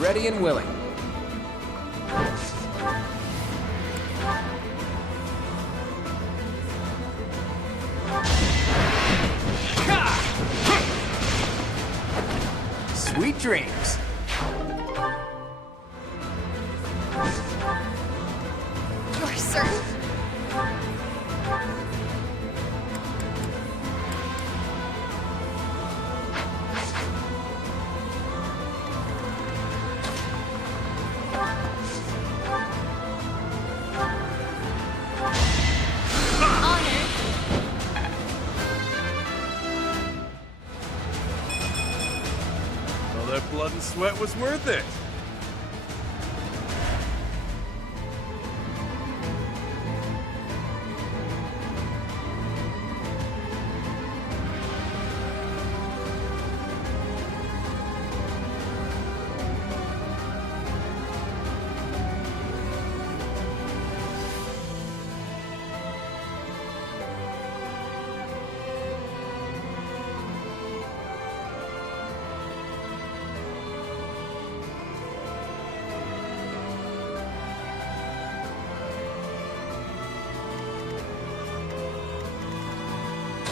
Ready and willing. Sweet dreams. You're certain? All that blood and sweat was worth it.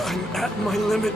I'm at my limit.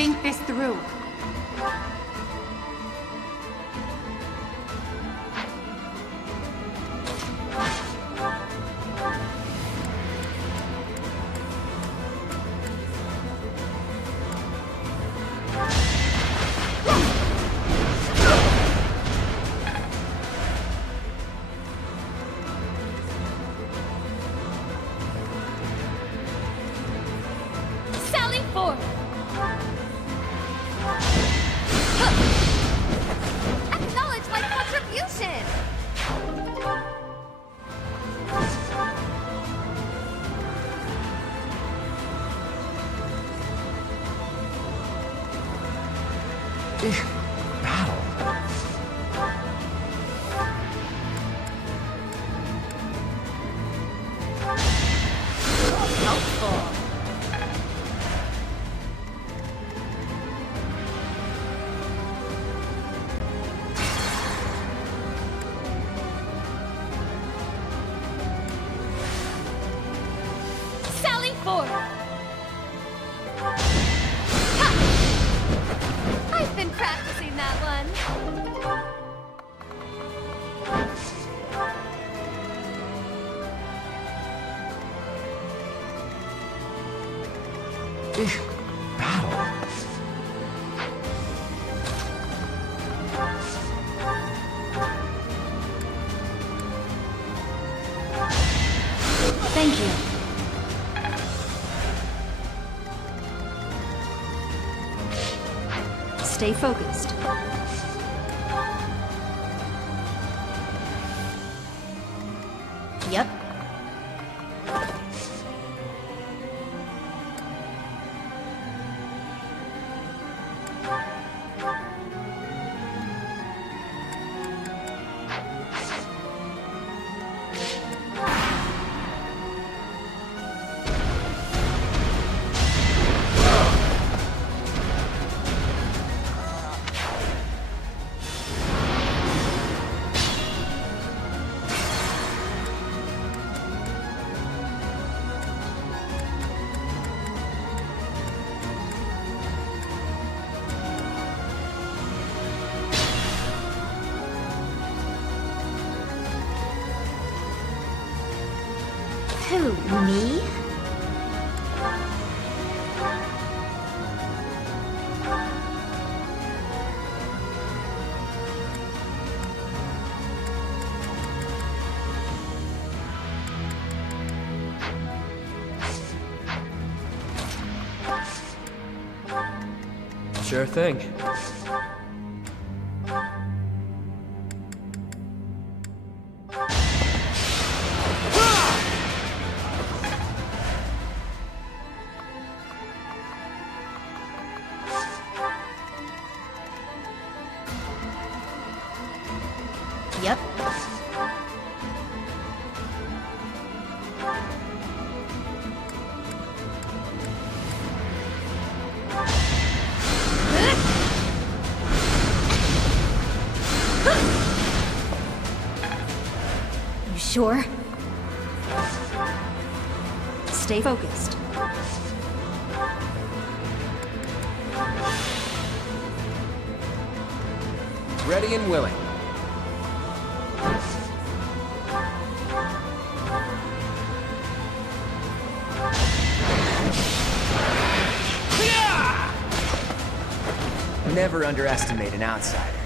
Think this through. Sally forth! Acknowledge my contribution! Battle. Helpful. Sally forth! Ha! I've been practicing that one. Battle. Thank you. Stay focused. Yep. Who, me? Sure thing. Yep. You sure? Stay focused. Ready and willing. Never underestimate an outsider.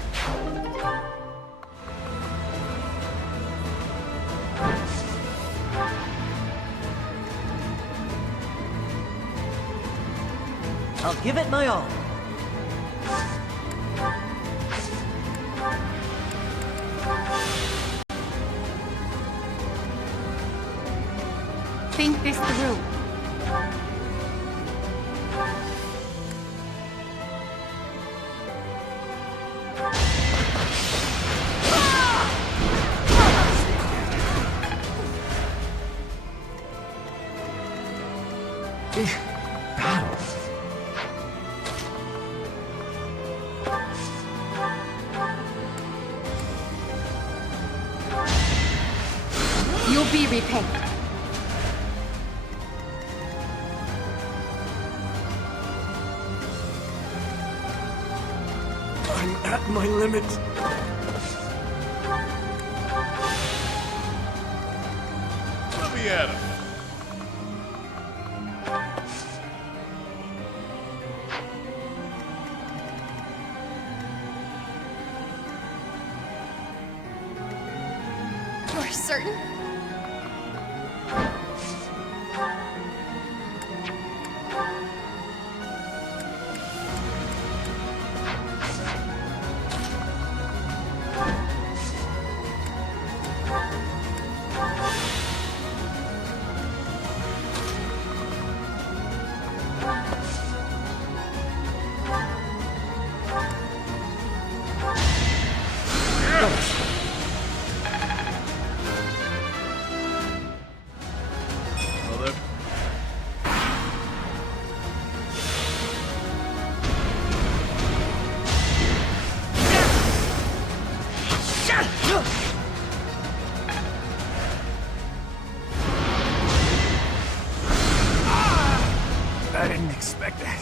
I'll give it my all. Think this through. Battle. You'll be repaid. I'm at my limit. Let me at him. You're certain? Well, that... I didn't expect that.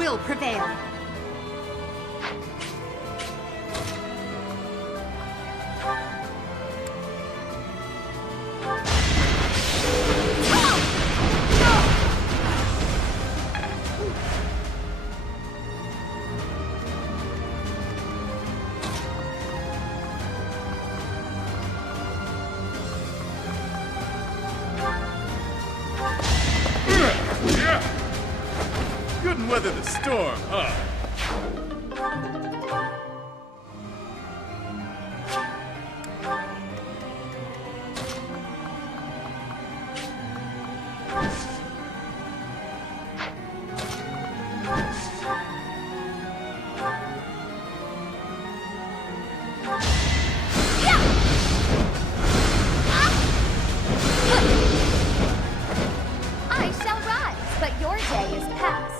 will prevail. Couldn't weather the storm, huh? I shall rise, but your day is past.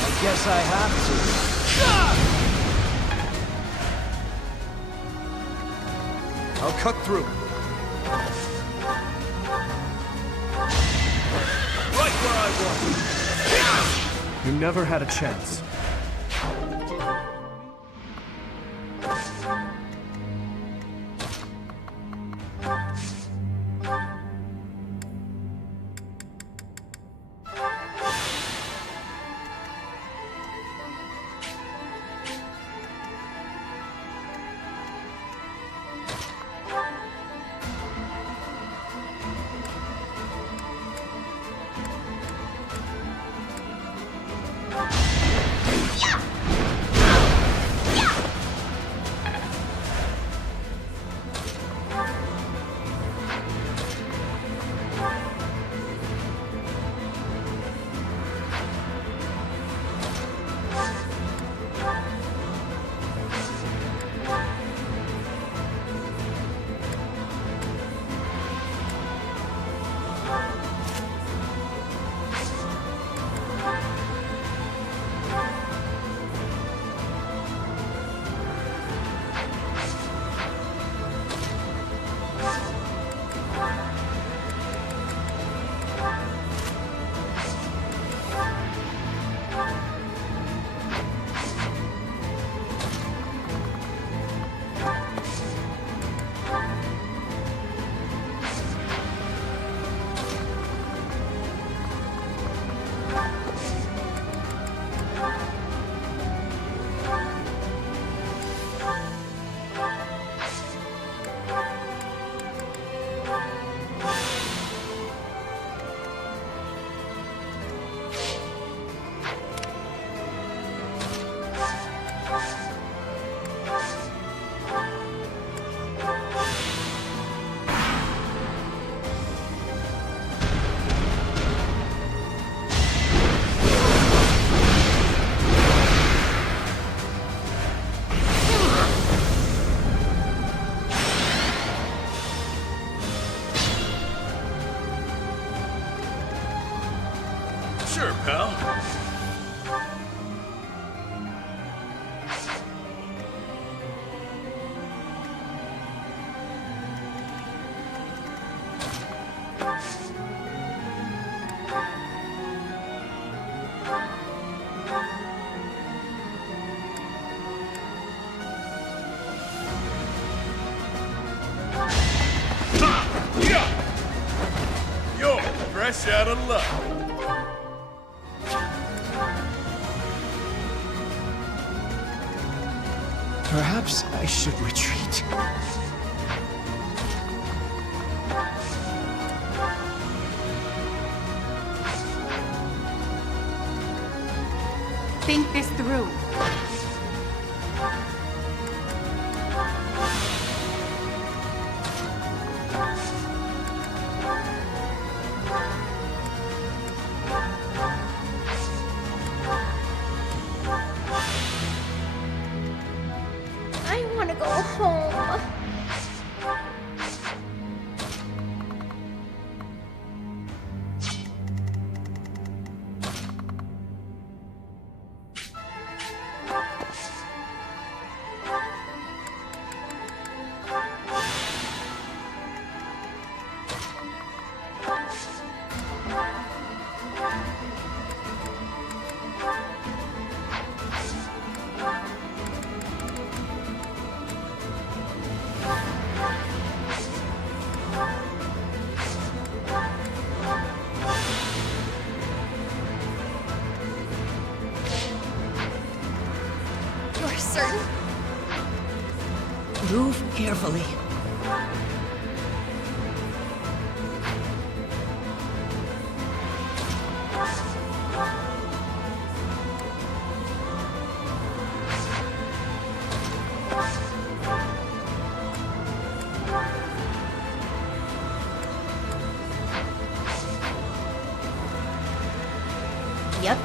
I guess I have to. I'll cut through. Right where I want. You never had a chance. Sure, pal. You're fresh out of luck. Perhaps I should retreat. Think this through. I want to go home. certain? Move carefully. Yep.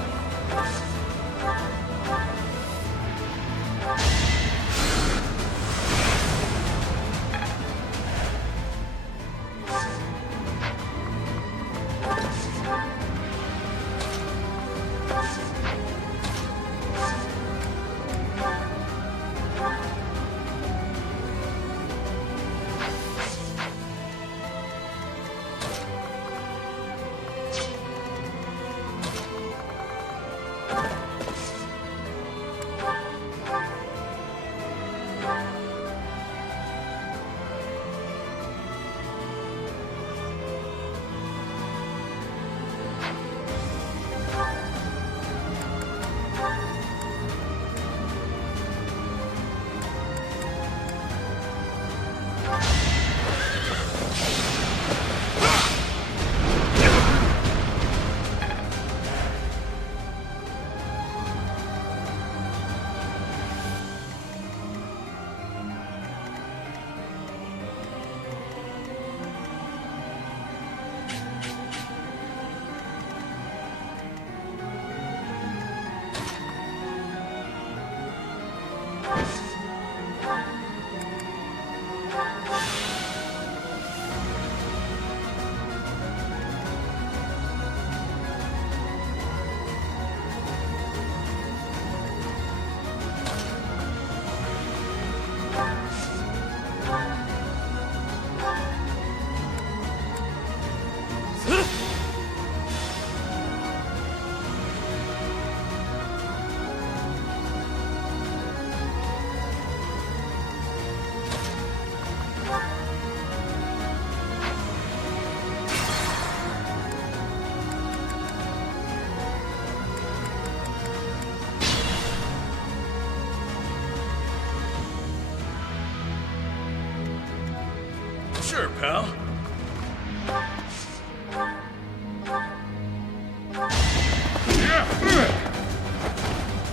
Sure, pal.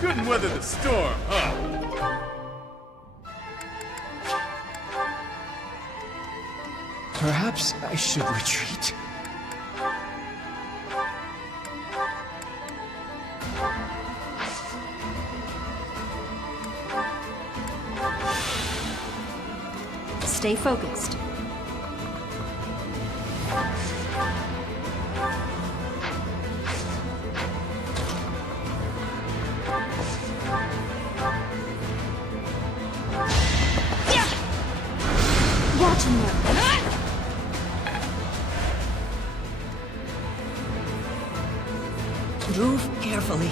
Couldn't weather the storm, huh? Perhaps I should retreat. Stay focused. Watch him there. Move carefully.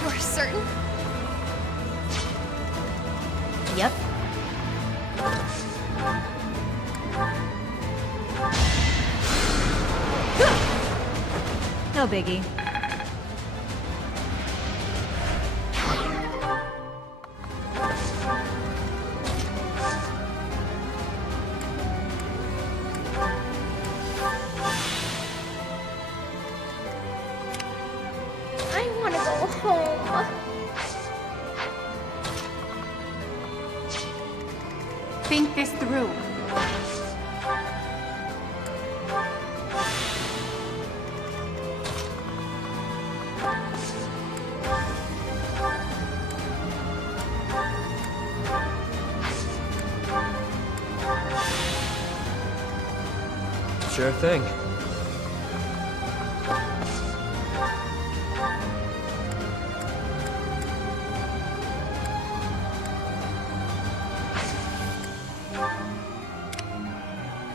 You're certain? Yep. No biggie. I want to go home. Think this through. Sure thing.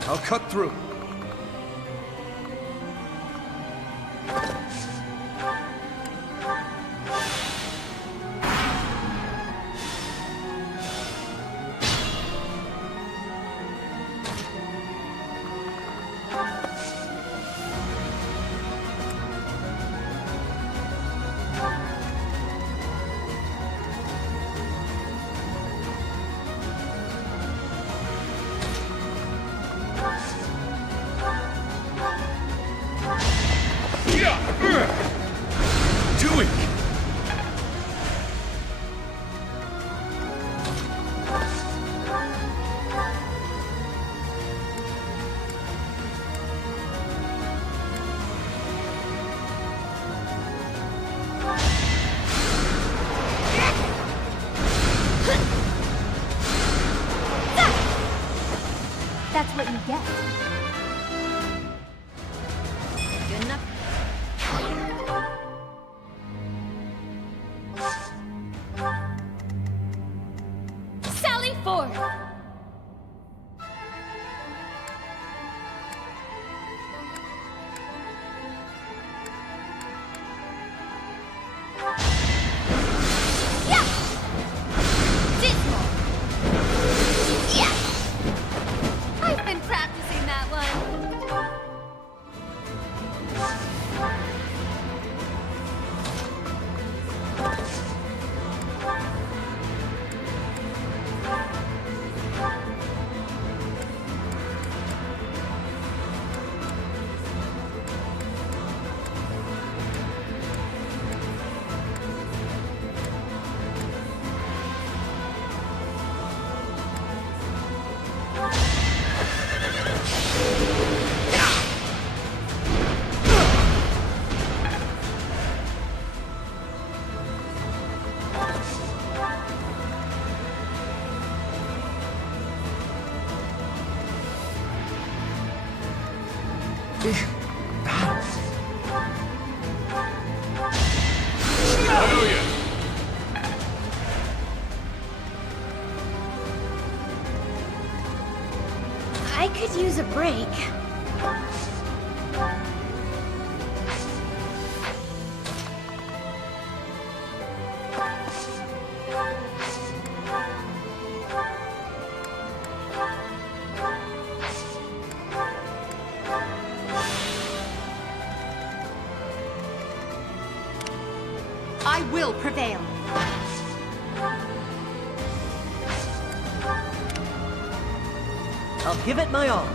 I'll cut through. Doing. That's what you get. Good enough. Sally forth! Yeah! Dismal! Yeah! I've been practicing that one. Big battle. Hell yeah! I could use a break. I will prevail. I'll give it my all.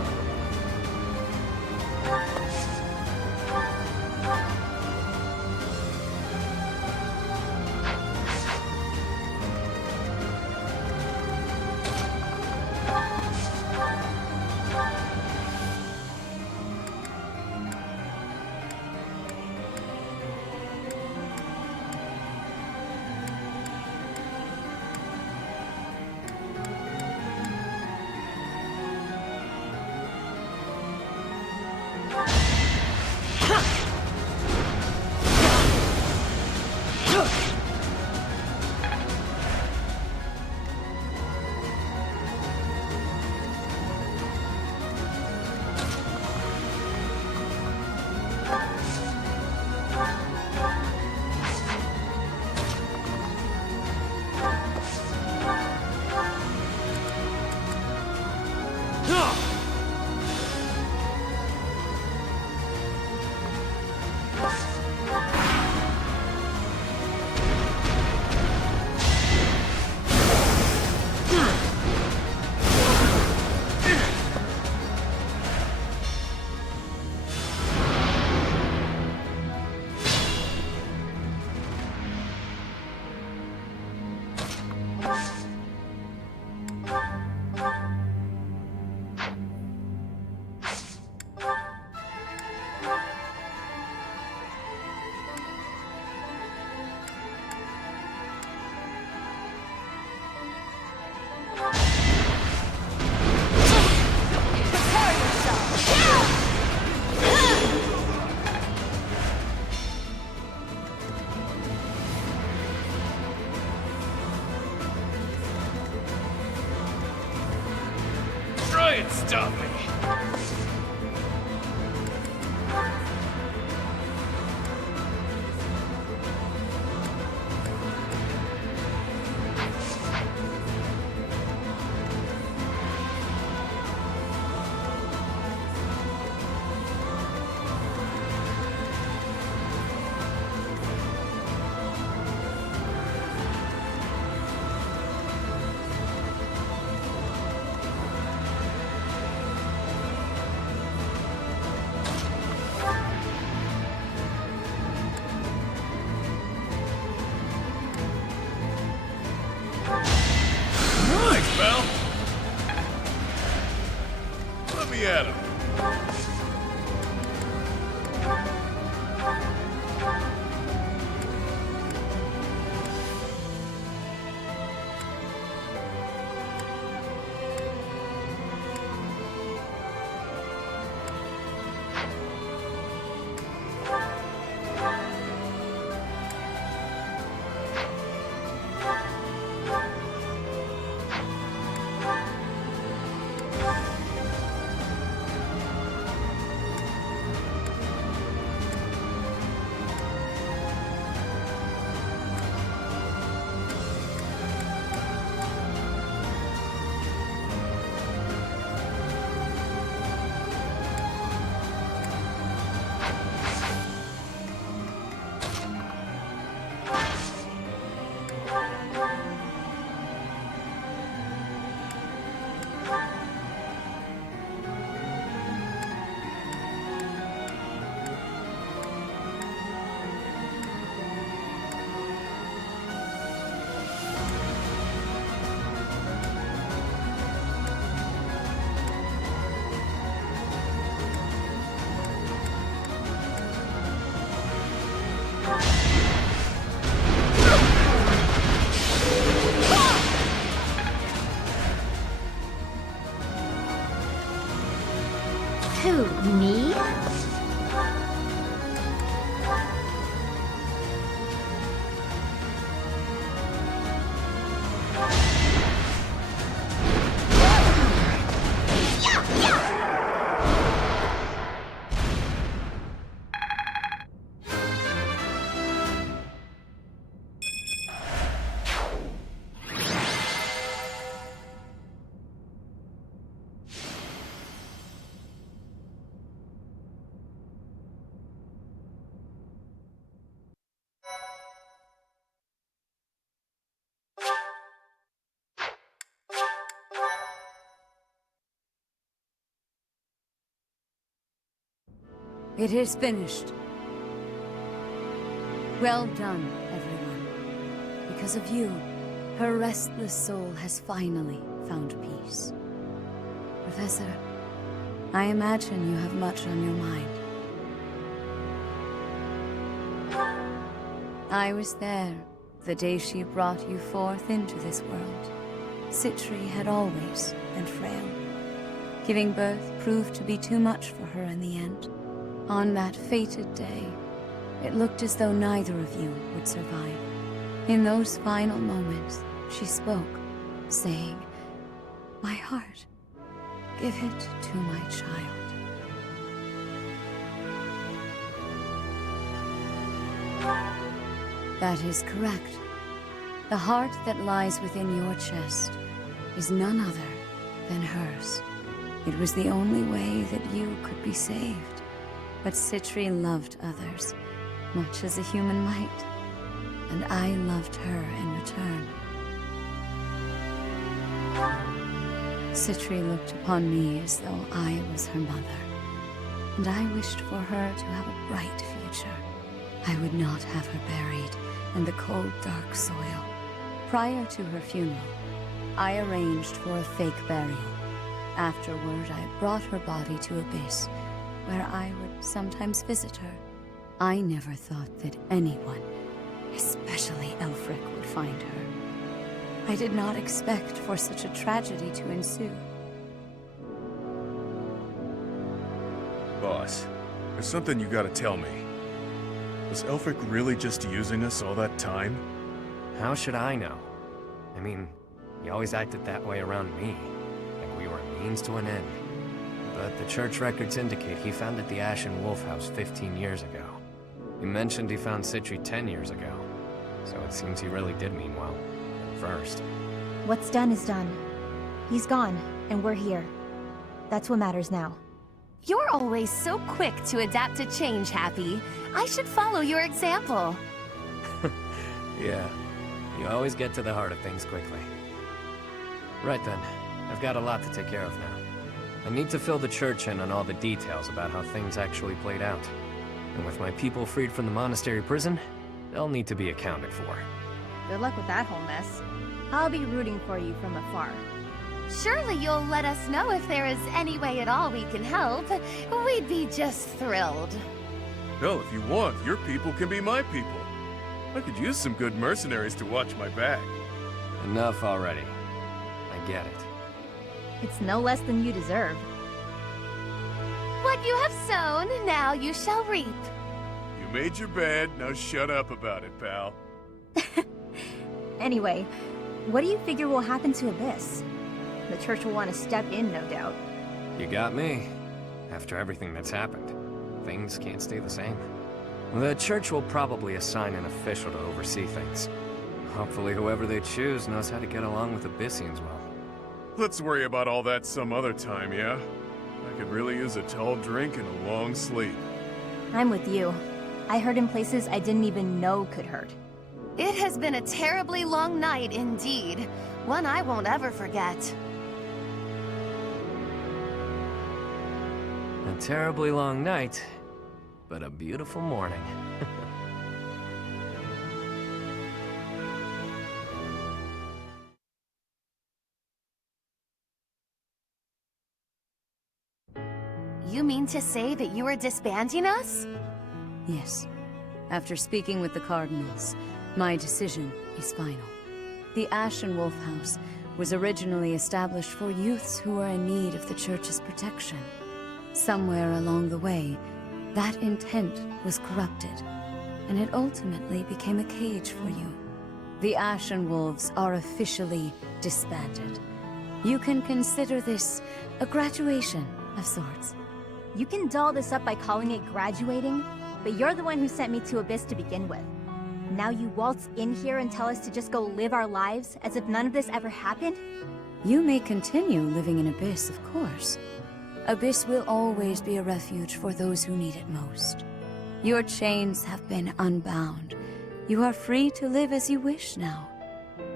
Try and stop me! It is finished. Well done, everyone. Because of you, her restless soul has finally found peace. Professor, I imagine you have much on your mind. I was there the day she brought you forth into this world. Citri had always been frail. Giving birth proved to be too much for her in the end. On that fated day, it looked as though neither of you would survive. In those final moments, she spoke, saying, "My heart, give it to my child." That is correct. The heart that lies within your chest is none other than hers. It was the only way that you could be saved. But Citri loved others, much as a human might. And I loved her in return. Citri looked upon me as though I was her mother, and I wished for her to have a bright future. I would not have her buried in the cold, dark soil. Prior to her funeral, I arranged for a fake burial. Afterward, I brought her body to Abyss, where I would sometimes visit her. I never thought that anyone, especially Elfric, would find her. I did not expect for such a tragedy to ensue. Boss, there's something you gotta tell me. Was Elfric really just using us all that time? How should I know? I mean, he always acted that way around me, like we were a means to an end. But the church records indicate he founded the Ashen Wolf House 15 years ago. He mentioned he found Citri 10 years ago, so it seems he really did mean well, at first. What's done is done. He's gone, and we're here. That's what matters now. You're always so quick to adapt to change, Happy. I should follow your example. Yeah, you always get to the heart of things quickly. Right then, I've got a lot to take care of now. I need to fill the church in on all the details about how things actually played out. And with my people freed from the monastery prison, they'll need to be accounted for. Good luck with that whole mess. I'll be rooting for you from afar. Surely you'll let us know if there is any way at all we can help. We'd be just thrilled. Hell, if you want, your people can be my people. I could use some good mercenaries to watch my back. Enough already. I get it. It's no less than you deserve. What you have sown, now you shall reap. You made your bed, now shut up about it, pal. Anyway, what do you figure will happen to Abyss? The church will want to step in, no doubt. You got me. After everything that's happened, things can't stay the same. The church will probably assign an official to oversee things. Hopefully whoever they choose knows how to get along with Abyssians well. Let's worry about all that some other time, yeah? I could really use a tall drink and a long sleep. I'm with you. I hurt in places I didn't even know could hurt. It has been a terribly long night indeed. One I won't ever forget. A terribly long night, but a beautiful morning. You mean to say that you are disbanding us? Yes. After speaking with the cardinals, my decision is final. The Ashen Wolf House was originally established for youths who were in need of the church's protection. Somewhere along the way, that intent was corrupted, and it ultimately became a cage for you. The Ashen Wolves are officially disbanded. You can consider this a graduation of sorts. You can doll this up by calling it graduating, but you're the one who sent me to Abyss to begin with. Now you waltz in here and tell us to just go live our lives as if none of this ever happened? You may continue living in Abyss, of course. Abyss will always be a refuge for those who need it most. Your chains have been unbound. You are free to live as you wish now.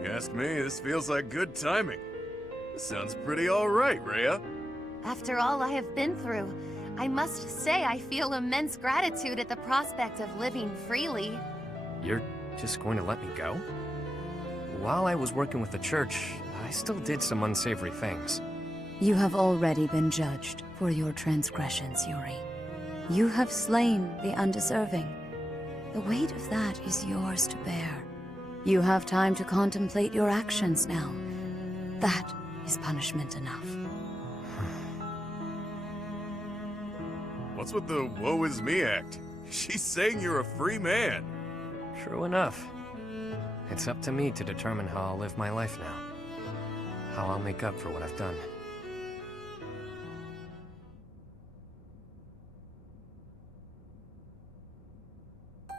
You ask me, this feels like good timing. This sounds pretty alright, Rhea. After all I have been through, I must say I feel immense gratitude at the prospect of living freely. You're just going to let me go? While I was working with the church, I still did some unsavory things. You have already been judged for your transgressions, Yuri. You have slain the undeserving. The weight of that is yours to bear. You have time to contemplate your actions now. That is punishment enough. What's with the woe is me act? She's saying you're a free man. True enough. It's up to me to determine how I'll live my life now. How I'll make up for what I've done.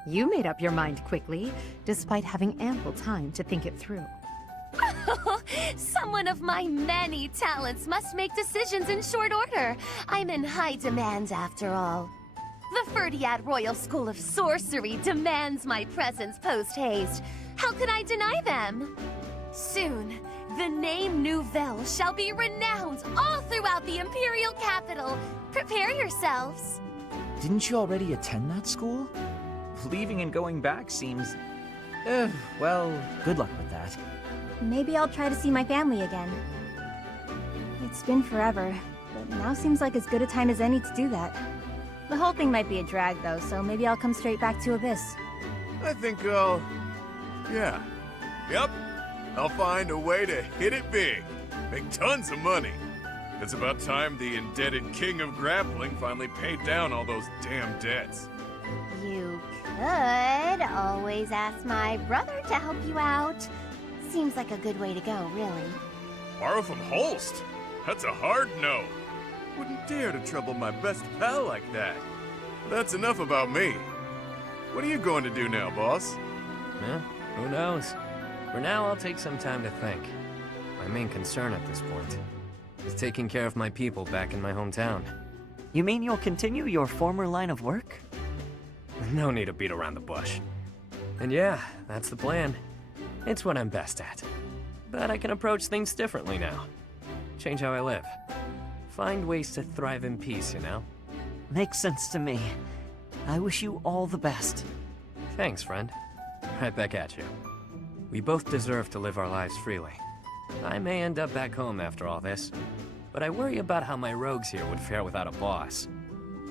You made up your mind quickly, despite having ample time to think it through. Someone of my many talents must make decisions in short order. I'm in high demand after all. The Ferdiad Royal School of Sorcery demands my presence post-haste. How could I deny them? Soon, the name Nouvelle shall be renowned all throughout the Imperial capital. Prepare yourselves. Didn't you already attend that school? Leaving and going back seems... well, good luck with that. Maybe I'll try to see my family again. It's been forever, but now seems like as good a time as any to do that. The whole thing might be a drag though, so maybe I'll come straight back to Abyss. I think I'll... yeah. Yep. I'll find a way to hit it big. Make tons of money. It's about time the indebted king of grappling finally paid down all those damn debts. You could always ask my brother to help you out. Seems like a good way to go, really. Borrow from Holst? That's a hard no. Wouldn't dare to trouble my best pal like that. That's enough about me. What are you going to do now, boss? Who knows? For now, I'll take some time to think. My main concern at this point is taking care of my people back in my hometown. You mean you'll continue your former line of work? No need to beat around the bush. And yeah, that's the plan. It's what I'm best at. But I can approach things differently now. Change how I live. Find ways to thrive in peace, you know? Makes sense to me. I wish you all the best. Thanks, friend. Right back at you. We both deserve to live our lives freely. I may end up back home after all this, but I worry about how my rogues here would fare without a boss.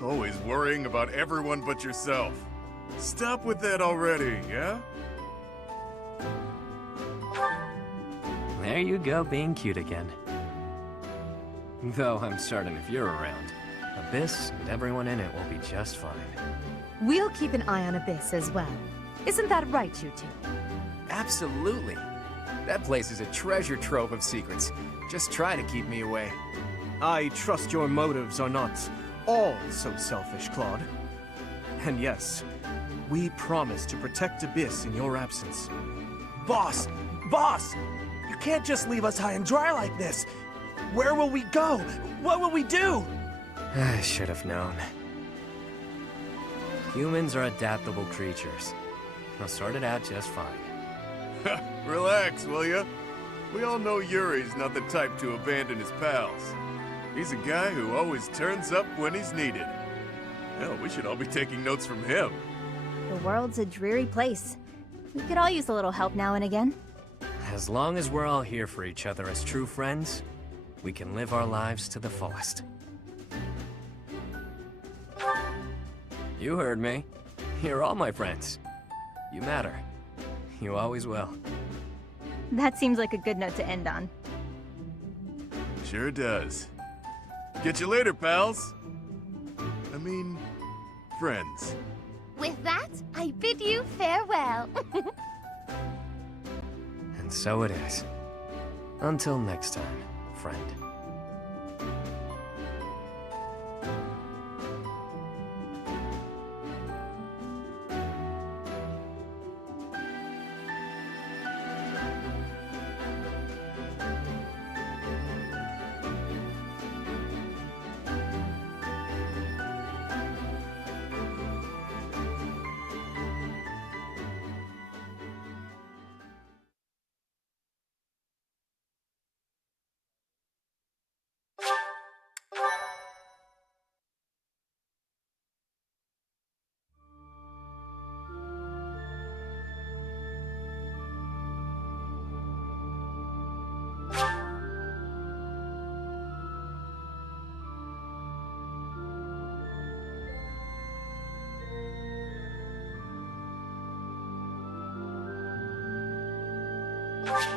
Always worrying about everyone but yourself. Stop with that already, yeah? There you go, being cute again. Though I'm certain if you're around, Abyss and everyone in it will be just fine. We'll keep an eye on Abyss as well. Isn't that right, you two? Absolutely. That place is a treasure trove of secrets. Just try to keep me away. I trust your motives are not all so selfish, Claude. And yes, we promise to protect Abyss in your absence. Boss! Boss! You can't just leave us high and dry like this! Where will we go? What will we do? I should have known. Humans are adaptable creatures. They'll sort it out just fine. Relax, will ya? We all know Yuri's not the type to abandon his pals. He's a guy who always turns up when he's needed. Hell, we should all be taking notes from him. The world's a dreary place. We could all use a little help now and again. As long as we're all here for each other as true friends, we can live our lives to the fullest. You heard me. You're all my friends. You matter. You always will. That seems like a good note to end on. Sure does. Catch you later, pals. I mean, friends. With that, I bid you farewell. And so it is. Until next time, friend. Bye.